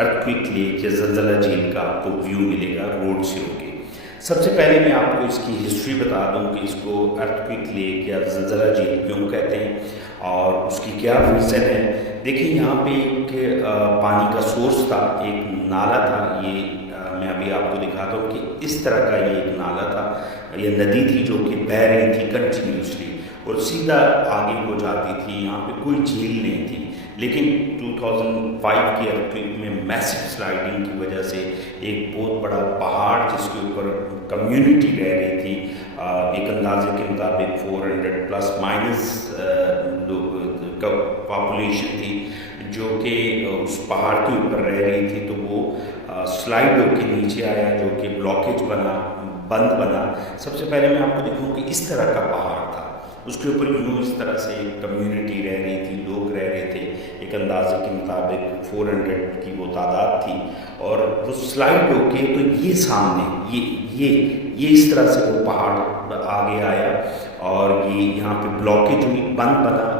ارتھ quick leak یا زلزلہ جھیل کا آپ کو ویو ملے گا روڈ سے ہو کے۔ سب سے پہلے میں آپ کو اس کی ہسٹری بتا دوں کہ اس کو ارتھ کوئک لیک یا زلزلہ جھیل کیوں کہتے ہیں اور اس کی کیا ریزن ہے۔ دیکھیں یہاں پہ ایک پانی کا سورس تھا، ایک نالا تھا، یہ میں ابھی آپ کو دکھاتا ہوں کہ اس طرح کا یہ ایک نالا تھا، یہ ندی تھی جو کہ بہہ رہی تھی کنٹینیوسلی اور سیدھا آگے کو جاتی تھی، یہاں پہ کوئی جھیل نہیں تھی۔ لیکن 2005 کی ارتھ میں میسو سلائڈنگ کی وجہ سے ایک بہت بڑا پہاڑ جس کے اوپر کمیونٹی رہ رہی تھی، ایک اندازے کے مطابق 400 پلس مائنس پاپولیشن تھی جو کہ اس پہاڑ کے اوپر رہ رہی تھی، تو وہ سلائڈ ہو کے نیچے آیا جو کہ بلاکیج بنا، بند بنا۔ سب سے پہلے میں آپ کو دکھاؤں کہ اس طرح کا پہاڑ تھا، اس کے اوپر یوں اس طرح سے کمیونٹی رہ رہی تھی، لوگ رہ رہے تھے، ایک اندازے کے مطابق 400 کی وہ تعداد تھی، اور وہ سلائڈ ہو کے تو یہ سامنے یہ اس طرح سے وہ پہاڑ آگے آیا اور یہ یہاں پہ بلاکیج ہوئی، بند بنا،